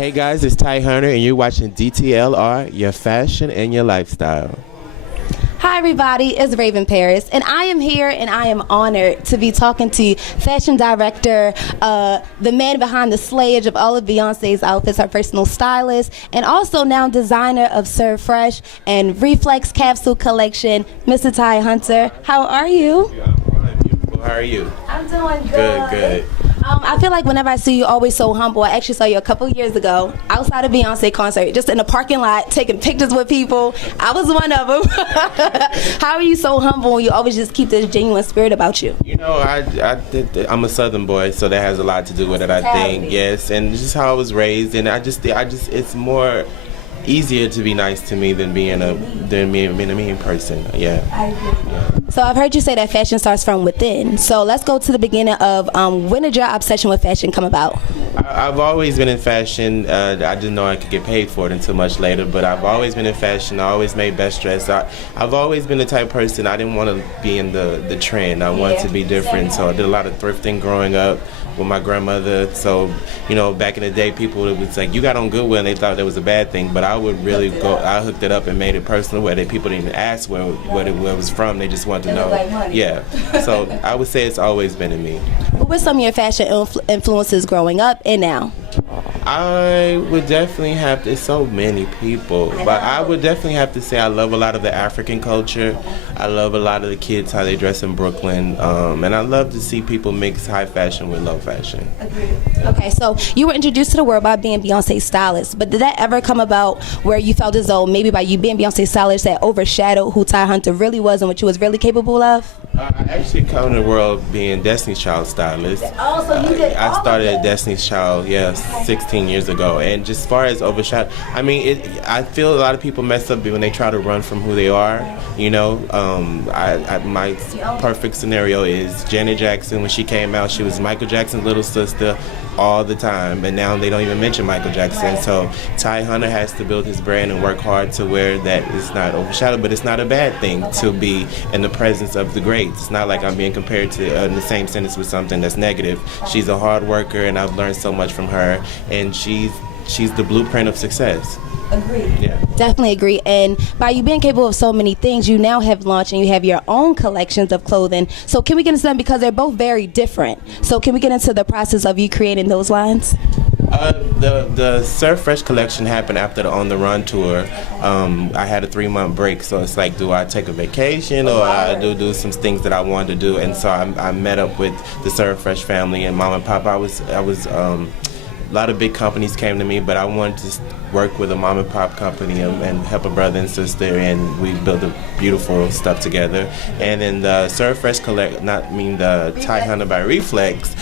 Hey guys, it's Ty Hunter, and you're watching DTLR, your fashion and your lifestyle. Hi everybody, it's Raven Paris, and I am here and I am honored to be talking to fashion director, the man behind the slayage of all of Beyonce's outfits, her personal stylist, and also now designer of Serve Fresh and Reflex Capsule Collection, Mr. Ty Hunter. How are you? Yeah, I'm fine, beautiful. How are you? I'm doing good. Good. I feel like whenever I see you, always so humble. I actually saw you a couple years ago outside of Beyonce concert, just in the parking lot, taking pictures with people. I was one of them. How are you so humble and you always just keep this genuine spirit about you? You know, I'm a Southern boy, so that has a lot to do with it, I think. Yes, and just how I was raised, and I just, it's more easier to be nice to me than being a mean person. Yeah. I agree. Yeah. So I've heard you say that fashion starts from within. So let's go to the beginning of when did your obsession with fashion come about? I've always been in fashion. I didn't know I could get paid for it until much later, but I've always been in fashion. I always made best dress. I've always been the type of person, I didn't want to be in the trend. I wanted to be different. So I did a lot of thrifting growing up with my grandmother. So, you know, back in the day, people it was like, you got on Goodwill, and they thought that was a bad thing, but I would really go, I hooked it up and made it personal where people didn't even ask where it was from. They just wanted to know. Yeah. So I would say it's always been in me. What were some of your fashion influences growing up and now? I would definitely have to, so many people, but I would definitely have to say I love a lot of the African culture. I love a lot of the kids, how they dress in Brooklyn, and I love to see people mix high fashion with low fashion. Agreed. Okay, so you were introduced to the world by being Beyonce's stylist, but did that ever come about where you felt as though maybe by you being Beyonce's stylist that overshadowed who Ty Hunter really was and what you was really capable of? I actually come to the world being Destiny's Child stylist. Oh, so you did I started at Destiny's Child, 16 years ago. And just as far as overshadow, I mean, I feel a lot of people mess up when they try to run from who they are. You know, my perfect scenario is Janet Jackson. When she came out, she was Michael Jackson's little sister all the time, and now they don't even mention Michael Jackson. So Ty Hunter has to build his brand and work hard to where that is not overshadowed, but it's not a bad thing to be in the presence of the greats. It's not like I'm being compared to in the same sentence with something that's negative. She's a hard worker, and I've learned so much from her, and she's the blueprint of success. Agreed. Yeah. Definitely agree. And by you being capable of so many things, you now have launched and you have your own collections of clothing. So can we get into them because they're both very different? So can we get into the process of you creating those lines? The Serve Fresh collection happened after the On the Run tour. I had a 3-month break, so it's like, do I take a vacation or I do some things that I wanted to do? And so I met up with the Serve Fresh family and Mom and Pop. I was a lot of big companies came to me, but I wanted to work with a mom and pop company and help a brother and sister, and we built a beautiful stuff together. And then the Serve Fresh the Ty Hunter by Reflex,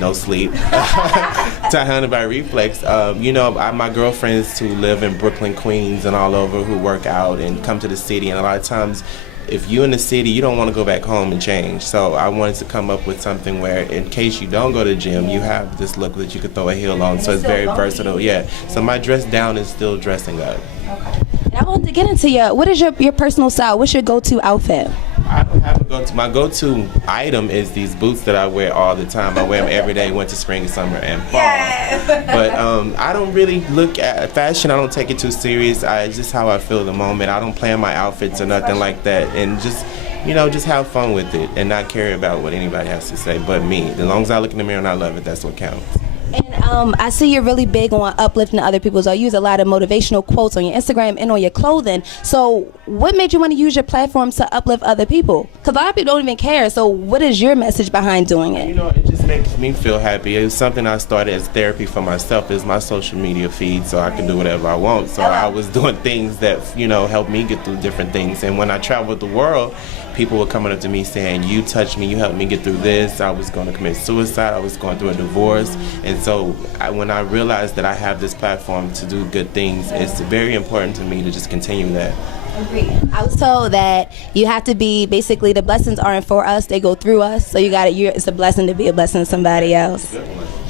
no sleep. Ty Hunter by Reflex. You know, my girlfriends who live in Brooklyn, Queens, and all over, who work out and come to the city, and a lot of times, if you're in the city, you don't want to go back home and change. So I wanted to come up with something where, in case you don't go to the gym, you have this look that you could throw a heel on. So it's very versatile. Yeah. So my dress down is still dressing up. Okay. And I wanted to get into what is your personal style? What's your go-to outfit? I don't have a go-to. My go-to item is these boots that I wear all the time. I wear them every day, winter, spring, summer, and fall. Yeah. But I don't really look at fashion. I don't take it too serious. It's just how I feel at the moment. I don't plan my outfits or nothing like that. And just have fun with it and not care about what anybody has to say but me. As long as I look in the mirror and I love it, that's what counts. And I see you're really big on uplifting other people. So you use a lot of motivational quotes on your Instagram and on your clothing. So what made you want to use your platform to uplift other people? Because a lot of people don't even care. So what is your message behind doing it? You know, it just makes me feel happy. It was something I started as therapy for myself. It's my social media feed, so I can do whatever I want. So I was doing things that, you know, helped me get through different things. And when I traveled the world, people were coming up to me saying, you touched me, you helped me get through this. I was going to commit suicide. I was going through a divorce. And so when I realized that I have this platform to do good things, it's very important to me to just continue that. Agreed. I was told that you have to be, basically, the blessings aren't for us, they go through us. So it's a blessing to be a blessing to somebody else.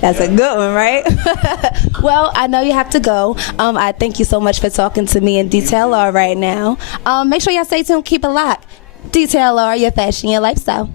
That's a good one, right? Well, I know you have to go. I thank you so much for talking to me in DTLR right now. Make sure y'all stay tuned, keep it locked. DTLR, your fashion, your lifestyle.